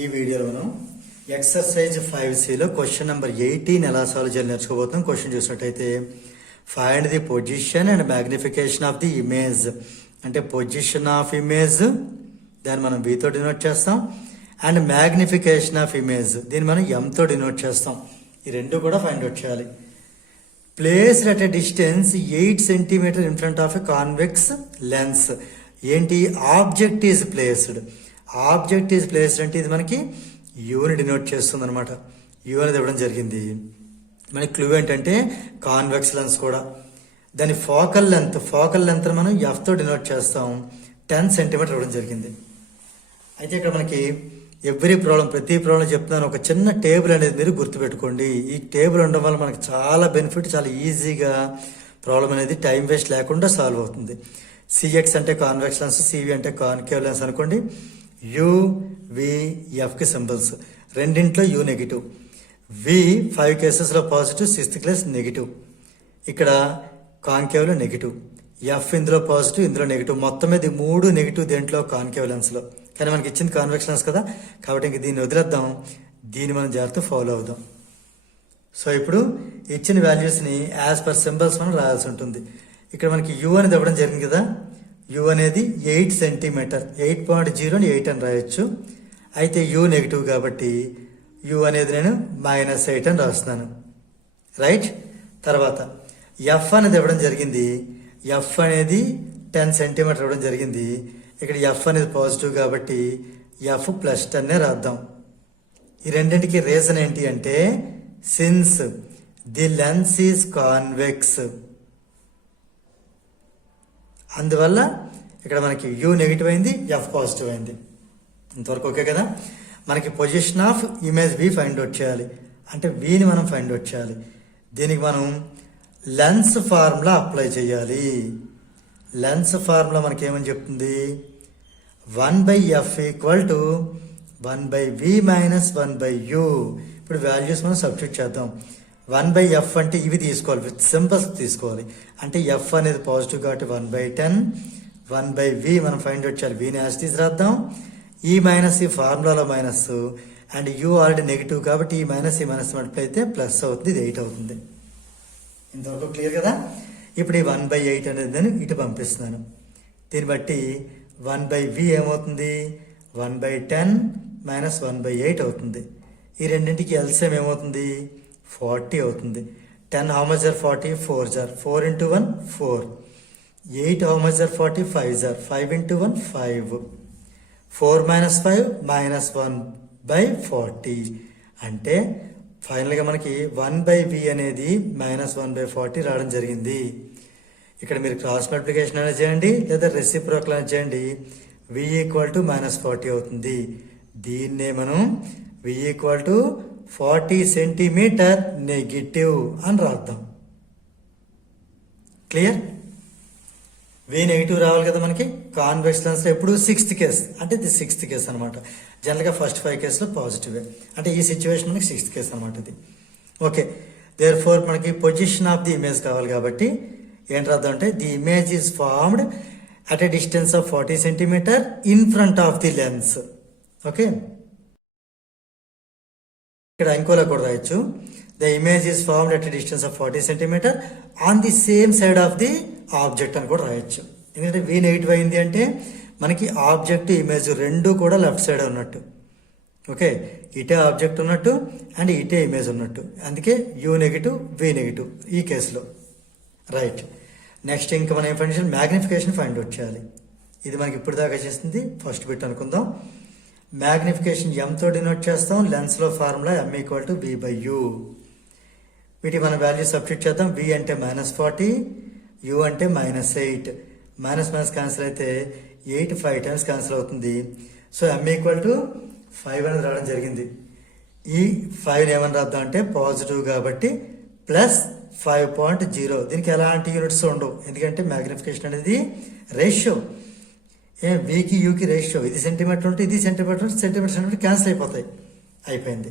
ఈ వీడియోలో మనం ఎక్సర్సైజ్ 5Cలో క్వశ్చన్ నెంబర్ 18 ఎలా సాల్వ్ చేయాలి నేర్చుకోబోతున్నాం. క్వశ్చన్ చూసినట్టయితే find the position and magnification of the image అంటే పొజిషన్ ఆఫ్ ఇమేజ్ దాన్ని మనం V తో డినోట్ చేస్తాం అండ్ మ్యాగ్నిఫికేషన్ ఆఫ్ ఇమేజ్ దీన్ని మనం M తో డినోట్ చేస్తాం. ఈ రెండు కూడా ఫైండ్ అవుట్ చేయాలి. Placed at a distance 8 centimetre in front of a convex lens. ఏంటి object is placed. Object is placed అంటే ఇది మనకి యూని డినోట్ చేస్తుంది అనమాట. యూ అనేది ఇవ్వడం జరిగింది. మనకి క్లూ ఏంటంటే కాన్వెక్స్ లెన్స్ కూడా. దాని ఫోకల్ లెంత్ మనం F తో డినోట్ చేస్తాం. 10 సెంటీమీటర్ ఇవ్వడం జరిగింది. అయితే ఇక్కడ మనకి ప్రతి ప్రాబ్లం చెప్తున్నాను, ఒక చిన్న టేబుల్ అనేది మీరు గుర్తుపెట్టుకోండి. ఈ టేబుల్ ఉండడం వల్ల మనకి చాలా బెనిఫిట్, చాలా ఈజీగా ప్రాబ్లం అనేది టైం వేస్ట్ లేకుండా సాల్వ్ అవుతుంది. సిఎక్స్ అంటే కాన్వెక్స్ లెన్స్, సివి అంటే కాన్కేవ్ లెన్స్ అనుకోండి. యువిఎఫ్కి సింబల్స్. రెండింట్లో యూ నెగిటివ్. వి 5 కేసెస్లో పాజిటివ్, 6th కేస్ నెగిటివ్. ఇక్కడ కాన్కేవ్లో నెగిటివ్. ఎఫ్ ఇందులో పాజిటివ్, ఇందులో నెగిటివ్. మొత్తం మీద 3 నెగిటివ్ దేంట్లో కాన్కేవ్ లెన్స్లో. కానీ మనకి ఇచ్చింది కాన్వెక్స్ లెన్స్ కదా, కాబట్టి ఇంక దీన్ని వదిలేద్దాం. దీన్ని మనం జాగ్రత్త ఫాలో అవుదాం. సో ఇప్పుడు ఇచ్చిన వాల్యూస్ని యాజ్ పర్ సింబల్స్ మనం రాయాల్సి ఉంటుంది. ఇక్కడ మనకి యూ అనేది ఇవ్వడం జరిగింది కదా. యూ అనేది 8 సెంటీమీటర్, 8.0 8 అని రాయొచ్చు. అయితే యూ నెగిటివ్ కాబట్టి యూ అనేది నేను -8 అని రాస్తున్నాను. రైట్. తర్వాత ఎఫ్ అనేది ఇవ్వడం జరిగింది. ఎఫ్ అనేది 10 సెంటీమీటర్ ఇవ్వడం జరిగింది. ఇక్కడ ఎఫ్ అనేది పాజిటివ్ కాబట్టి ఎఫ్ +10 రాద్దాం. ఈ రెండింటికి రీజన్ ఏంటి అంటే since the lens is convex, అందువల్ల ఇక్కడ మనకి యూ నెగిటివ్ అయింది, ఎఫ్ పాజిటివ్ అయింది. ఇంతవరకు ఓకే కదా. మనకి position of image we find out చేయాలి. అంటే విని మనం ఫైండ్ అవుట్ చేయాలి. దీనికి మనం లెన్స్ ఫార్ములా అప్లై చేయాలి. లెన్స్ ఫార్ములా మనకి ఏమని చెప్తుంది, 1/f = 1/v - 1/u. ఇప్పుడు వాల్యూస్ మనం సబ్స్టిట్యూట్ చేద్దాం. 1/f అంటే ఇవి తీసుకోవాలి, విత్ సింబల్స్ తీసుకోవాలి. అంటే ఎఫ్ అనేది పాజిటివ్ కాబట్టి 1/10, 1/v మనం ఫైండ్ అవుట్ చేయాలి. వీని యాజ్ తీసుకురాద్దాం. ఈ మైనస్ ఈ ఫార్ములాలో minus and U already negative కాబట్టి ఈ మైనస్ మల్టిప్లై అయితే ప్లస్ అవుతుంది, ఇది 8 అవుతుంది. ఇంతవరకు క్లియర్ కదా. ఇప్పుడు ఈ 1/8 అనేది నేను ఇటు పంపిస్తున్నాను. దీన్ని బట్టి 1/v ఏమవుతుంది, 1/10 - 1/8 అవుతుంది. ఈ రెండింటికి ఎల్సిఎం ఏమవుతుంది, 40 అవుతుంది. 10 how much are 40? 4 jar. 4 into 1 4. 8 how much are 40? 5 jar. 5 into 1 5. 4 - 5 -1/40. అంటే ఫైనల్గా మనకి 1/v అనేది -1/40 రావడం జరిగింది. ఇక్కడ మీరు క్రాస్ మల్టిప్లికేషన్ అనేది చేయండి లేదా రెసిప్రోకల్ అనేది చేయండి. v = -40 అవుతుంది. దీన్నే మనం v = 40 సెంటీమీటర్ నెగిటివ్ అని రాద్దాం. క్లియర్. వి నెగిటివ్ రావాలి కదా మనకి. కాన్వెక్స్ లెన్స్ ఎప్పుడు 6th కేస్, అంటే ఇది 6th కేస్ అనమాట. జనరల్గా ఫస్ట్ 5 కేసులో పాజిటివే, అంటే ఈ సిచ్యువేషన్ మనకి 6th కేస్ అనమాట ఇది. ఓకే. దేర్ ఫోర్ మనకి పొజిషన్ ఆఫ్ ది ఇమేజ్ కావాలి కాబట్టి ఏంటి రాద్దాం అంటే the image is formed at a distance of 40 centimetre in front of the lens. Okay. ఇక్కడ ఇంకోలా కూడా రాయొచ్చు. The image is formed at a distance of 40 centimetre on the same side of the object అని కూడా రాయొచ్చు. ఎందుకంటే వి negative అయింది అంటే మనకి ఆబ్జెక్ట్ ఇమేజ్ రెండు కూడా లెఫ్ట్ సైడ్ ఉన్నట్టు. ఓకే. ఇటే ఆబ్జెక్ట్ ఉన్నట్టు అండ్ ఇటే ఇమేజ్ ఉన్నట్టు. అందుకే యూ నెగిటివ్, వి నెగిటివ్ ఈ కేసులో. రైట్. నెక్స్ట్ ఇంకా మనం ఏం ఫైండ్ చేయాలి, మ్యాగ్నిఫికేషన్ ఫైండ్ అవుట్ చేయాలి. ఇది మనకి ఇప్పుడు దాకా చేసింది ఫస్ట్ బిట్ అనుకుందాం. మ్యాగ్నిఫికేషన్ M తో డినోట్ చేస్తాం. లెన్స్లో ఫార్ములా M = v/u. వీటి మన వాల్యూ సబ్స్టిట్యూట్ చేద్దాం. v అంటే -40, u అంటే -8. మైనస్ క్యాన్సిల్ అయితే 8 5 టైమ్స్ క్యాన్సిల్ అవుతుంది. సో M = 5 అనేది రావడం జరిగింది. ఈ 5 ఏమని రాద్దాం అంటే పాజిటివ్ కాబట్టి +5.0. దీనికి ఎలాంటి యూనిట్స్ ఉండవు, ఎందుకంటే మ్యాగ్నిఫికేషన్ అనేది రేషియో. వీకి యూకి రేషియో. ఇది సెంటీమీటర్ ఉంటే ఇది సెంటీమీటర్ క్యాన్సిల్ అయిపోతాయి. అయిపోయింది.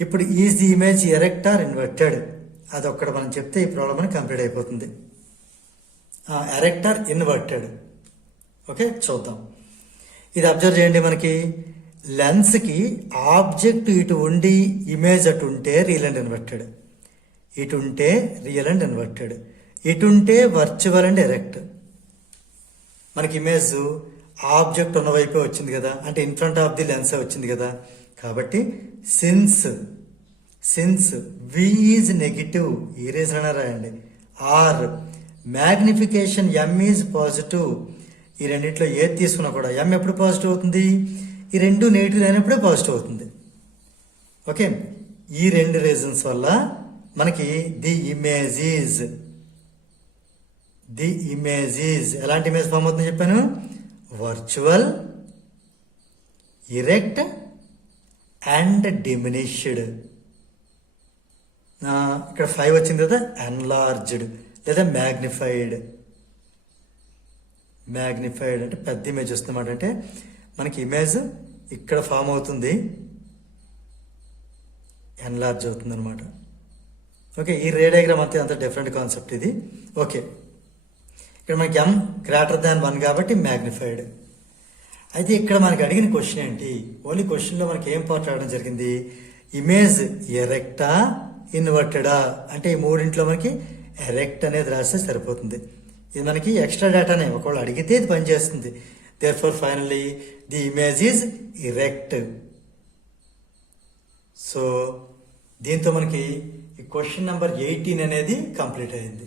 ఇప్పుడు is the image erect or inverted, అది ఒక్కడ మనం చెప్తే ఈ ప్రాబ్లం అని కంప్లీట్ అయిపోతుంది. Erect or inverted. ఓకే, చూద్దాం. ఇది అబ్జర్వ్ చేయండి. మనకి లెన్స్కి ఆబ్జెక్ట్ ఇటు ఉండి ఇమేజ్ అటు ఉంటే రియల్ అండ్ ఇన్వర్టెడ్, ఇటు ఉంటే రియల్ అండ్ ఇన్వర్టెడ్, ఇటు ఉంటే వర్చువల్ అండ్ ఎరెక్ట్. మనకి ఇమేజ్ ఆబ్జెక్ట్ ఉన్న వైపే వచ్చింది కదా, అంటే in front of the lens వచ్చింది కదా. కాబట్టి సిన్స్ వి ఈజ్ నెగిటివ్, ఈ రీజన్ అయినా రాయండి. Or magnification m is positive, ఈ రెండింటిలో ఏది తీసుకున్నా కూడా ఎం ఎప్పుడు పాజిటివ్ అవుతుంది, ఈ రెండు నెగిటివ్ అయినప్పుడే పాజిటివ్ అవుతుంది. ఓకే, ఈ రెండు రీజన్స్ వల్ల మనకి ది ఇమేజ్ ఈజ్ ఎలాంటి ఇమేజ్ ఫామ్ అవుతుందని చెప్పాను, వర్చువల్, ఇరెక్ట్ అండ్ డిమినిష్డ్. ఇక్కడ 5 వచ్చింది కదా, ఎన్లార్జ్డ్ లేదా మ్యాగ్నిఫైడ్ అంటే పెద్ద ఇమేజ్ వస్తుందన్నమాట. అంటే మనకి ఇమేజ్ ఇక్కడ ఫామ్ అవుతుంది, ఎన్లార్జ్ అవుతుంది అనమాట. ఓకే, ఈ రే డయాగ్రామ్ అంత డిఫరెంట్ కాన్సెప్ట్ ఇది. ఓకే, ఇక్కడ మనకి ఎం గ్రేటర్ దాన్ 1 కాబట్టి మ్యాగ్నిఫైడ్. అయితే ఇక్కడ మనకి అడిగిన క్వశ్చన్ ఏంటి, ఓన్లీ క్వశ్చన్లో మనకి ఏం పార్ట్ రావడం జరిగింది, ఇమేజ్ ఎరెక్టా ఇన్వర్టెడా అంటే ఈ మూడింట్లో మనకి ఎరెక్ట్ అనేది రాస్తే సరిపోతుంది. ఇది మనకి ఎక్స్ట్రా డేటానే, ఒకవేళ అడిగితే ఇది పనిచేస్తుంది. Therefore finally the image is erect. So దీంతో మనకి ఈ క్వశ్చన్ నెంబర్ 18 అనేది కంప్లీట్ అయింది.